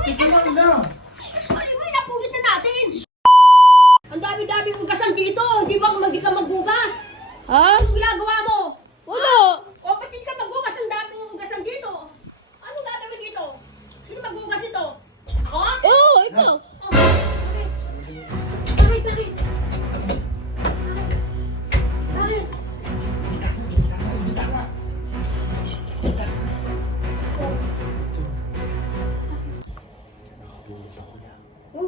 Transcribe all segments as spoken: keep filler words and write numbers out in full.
Ito lang na. Sorry mo, napulit na natin. Ang dami-dami ugasan dito. Di ba kung hindi ka magbugas? Ha? Anong ginagawa mo? Wala. O, ba't hindi ka magbugas? Ang dami mong ugasan dito. Anong gagawin dito? Sino magbugas ito? Ako? Oo, oh, ito. Oh, bakit? Bakit? Bakit? Bakit? Oh.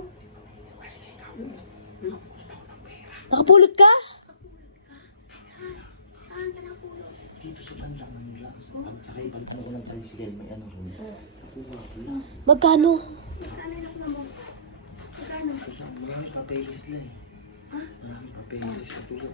Nakapulot ka? Saan? Saan ka napulot? Dito sa bandang ano lang. Sa pagsakay bang ano ko ng tricycle. May ano ko. Nakuha ko lang. Magkano? Magkano yung nakuha mo? Magkano? Maraming papeles na eh. Ha? Maraming papeles sa tulo.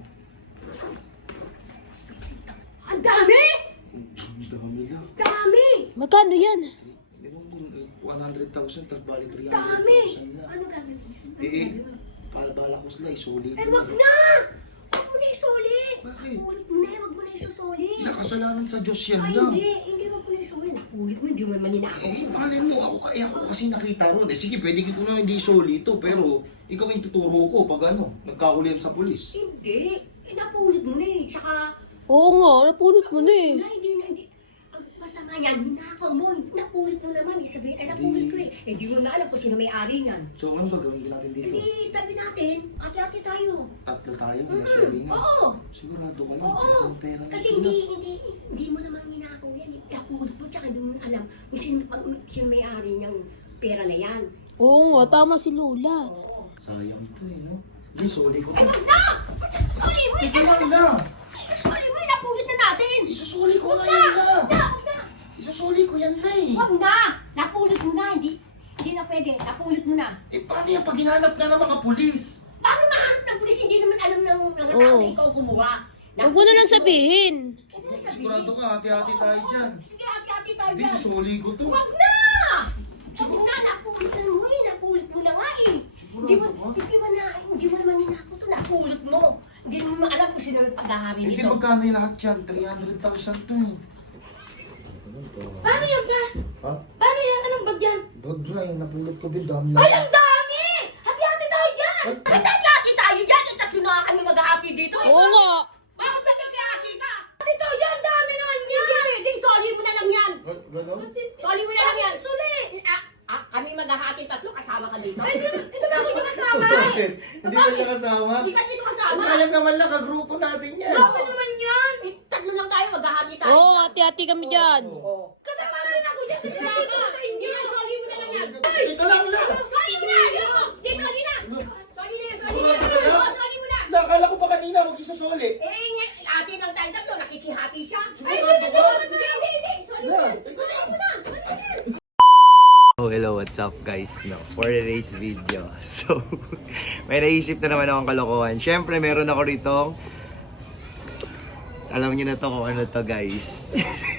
Ang dami! Ang dami lang. Dami! Magkano yan? Ewan ko, eh, one hundred thousand tapos bali three hundred Dami! thousand na. Ano gagawin? Ano Eh, eh, gagawin? bala ko sila, isulit Eh, mo. wag na! Wag mo na isulit! Bakit? Ulit mo na, wag mo na isusulit! Nakasalanan sa Diyos yan Ay, lang. hindi, hindi wag mo na isulit. Nakulit mo, hindi mo naman ninakaw. Eh, malay mo, ako, kaya ako kasi nakita ron. Eh, sige, pwede ko na hindi isuli ito, pero ikaw yung tuturo ko pag ano, nagkahulihan sa pulis. Hindi, eh, napulit mo na eh. Tsaka, Oo nga, napulot mo na eh. na, hindi na, hindi. Ang masama yan, ninakaw mo, napulit mo naman. Eh, sabihin, eh, napulit ko eh. Eh, hindi mo na alam kung sino may-ari niyan. So, ano gagawin din natin dito? Hindi, tabi natin. Ate-ate tayo. Tatlo tayo, Mm, na-sharing na. oo. Sigurado ka lang, Oo. ang pera na Kasi ito hindi, na. hindi, hindi mo naman ninakaw yan. Napulit mo, tsaka hindi mo alam kung sino, sino may-ari niyang pera na yan. Oo nga, tama si Lola. Oo. Sayang to eh, no? Hindi, suli ko to. Ay, wag na! Sorry, wait! Ito lang na! Sorry, wait! Napulit na natin! Isusuli ko Wag na na! yan na! Wag na! Wag na! Isusuli ko yan na eh! Wag na! Napulit mo na! Hindi, hindi na pwede. Napulit mo na. Eh, paano yan pag hinanap na ng mga pulis? Paano mahanap ng pulis? Hindi naman alam ng mga tao Oo. na ikaw kumuha. Huwag mo na lang sabihin. Huwag mo na sabihin. Sigurado ka, hati-hati tayo dyan. Sige, hati-hati tayo Hindi, dyan. susuli ko to. Wag na! Wag na! Napulit na mo eh. Napulit mo na nga eh. Hindi mo, Sigurado ka? hindi mo na, hindi mo naman ninako to. Napulit mo. Hindi mo naman alam kung sino may paghahari Hindi, nito. magkano yung lahat yan? three hundred thousand to eh. Paano yan pa? Ha? Paano yan? Anong bag yan? Bag nga yung napulot ko, bidam na. Ay, ang dami! Hati-hati tayo dyan! Ay, hati tayo dyan. Ang tatlo na nga kami mag-happy dito. Oo nga. Bakit ba nag-happy ka? Hati tayo dyan, ang dami naman yan! Hindi pwede. Sorry mo na lang yan. Gano'n? Sorry mo na lang yan. Suli! Ah, ah, kami mag-happy tatlo. Kasama ka dito. Ay, hindi ba ako dyan kasama? Bakit? Hindi ba niya kasama? Hindi ka dito kasama. Sayang naman lang, kagrupo natin yan. Grabe naman yan! Eh, tatlo lang tayo. Mag-happy tayo. Oo, hati-hati kami dyan. Oo. Kasama na rin ako dyan kasi nakita ko sa inyo. Sorry mo na lang yan. Ito lang na. Sorry mo na. Hindi, sorry na. Sorry na, sorry na. Wala. Oo, sorry mo na. Nakala ko pa kanina, huwag isusuli. Eh, nga- ate lang tayo tatlo. Nakikihati siya. Ay, Sigurado hindi, ka? hindi, hindi, hindi. Sorry mo na. Na, ito lang. Sorry mo na. Sorry mo na. Oh, hello, what's up guys? No, for today's video. So, may naisip na naman akong kalokohan. Siyempre, meron ako rito. Alam niyo na to kung ano to, guys.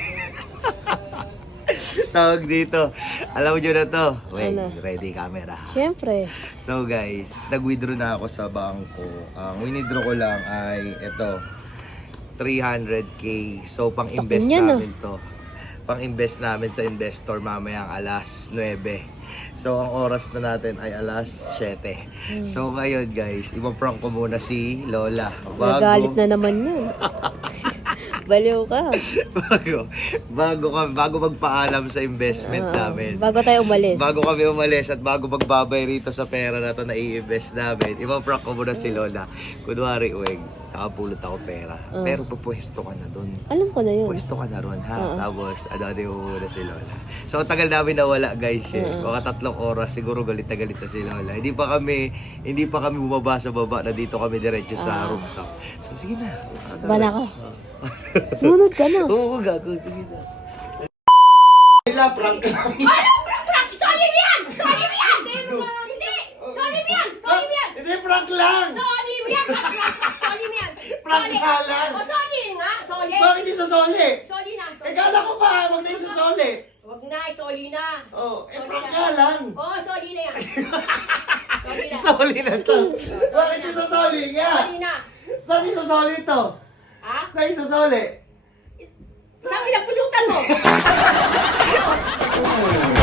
Tawag dito. Alam niyo na to. Wait, Ano? ready camera. Siyempre. So guys, nag-withdraw na ako sa bangko. Ang winidraw ko lang ay ito, three hundred K. So pang-invest Sakin yan, namin to. Pang-invest namin sa investor mamayang alas nine. So ang oras na natin ay alas seven. So ngayon guys, ipaprank ko muna si Lola. Nagalit na naman yun. Baliw ka. bago, bago, kami- bago magpaalam sa investment Oo. namin. Bago tayo umalis. Bago kami umalis at bago magbabay rito sa pera na to na i-invest namin, ipaprank ko muna si Lola. Kunwari, uweg, nakapulot ako pera. Oo. Pero pupwesto ka na dun. Alam ko na yun. Pwesto ka na ron, ha? Oo. Tapos, ano, ano yung muna si Lola. So, ang tagal namin nawala, guys, eh. Oo. Mga tatlong oras, siguro galit na galit na si Lola. Hindi pa kami, hindi pa kami bumaba sa baba na dito kami diretso sa Ah. rooftop. So, sige na. Bala ka. Sunod ka na. Oo, gago, sige na. Sila, prank lang. Anong prank prank? Sorry mo yan! Sorry mo yan! Hindi! Sorry mo yan! Sorry mo yan! Hindi, prank lang. Sorry mo yan! Prank, prank, prank. Sorry mo yan! Prank Sorry. nga lang. O, sorry nga! Sorry! Bakit isusuli? Sorry na! Eh, Sorry. kala ko pa, huwag na isusuli. Huwag na! Sorry na! Oh, eh, Sorry prank na. nga lang. Oo, sorry na yan! Sorry na! Isoli na to. Bakit isusuli nga? Sorry na! Saan isusuli to? Ha? Saan isusuli? Saan pinapulutan mo?